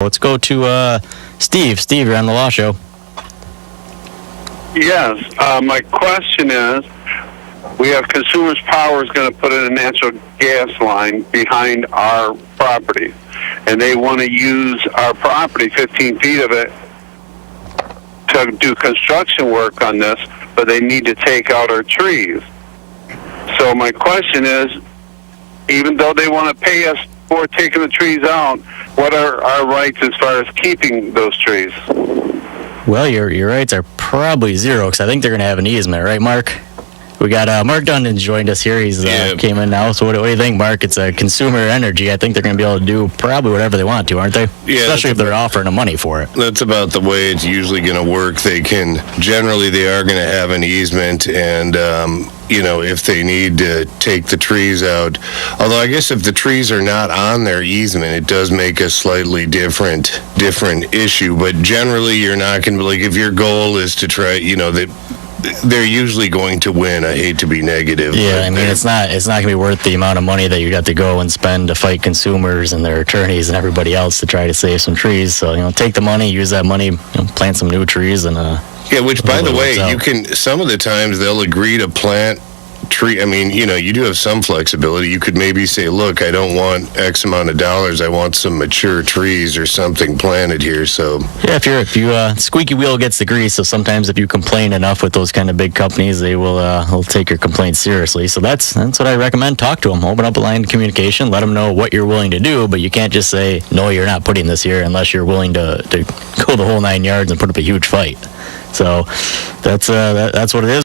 Let's go to Steve. Steve, you're on the Lawshow. Yes. My question is, we have Consumers Power is going to put in a natural gas line behind our property, and they want to use our property, 15 feet of it, to do construction work on this, but they need to take out our trees. So my question is, even though they want to pay us for taking the trees out, what are our rights as far as keeping those trees? Well, your rights are probably zero because I think they're going to have an easement, right, Mark? We got Mark Dundon joined us here. He's came in now. So what do you think, Mark? It's a consumer energy. I think they're going to be able to do probably whatever they want to, aren't they? Yeah, especially if they're offering them money for it. That's about the way it's usually going to work. They are going to have an easement, and if they need to take the trees out. Although I guess if the trees are not on their easement, it does make a slightly different issue. But generally, you're not going to, like, if your goal is to try, they're usually going to win. I hate to be negative. Yeah, I mean, it's not going to be worth the amount of money that you got to go and spend to fight consumers and their attorneys and everybody else to try to save some trees. So, take the money, use that money, plant some new trees, and yeah, which, by the way, you can, some of the times they'll agree to plant tree. I mean, you do have some flexibility. You could maybe say, look, I don't want X amount of dollars. I want some mature trees or something planted here. So yeah, if you squeaky wheel gets the grease. So sometimes if you complain enough with those kind of big companies, they will take your complaints seriously. So that's what I recommend. Talk to them. Open up a line of communication. Let them know what you're willing to do. But you can't just say, no, you're not putting this here unless you're willing to go the whole 9 yards and put up a huge fight. So that's what it is.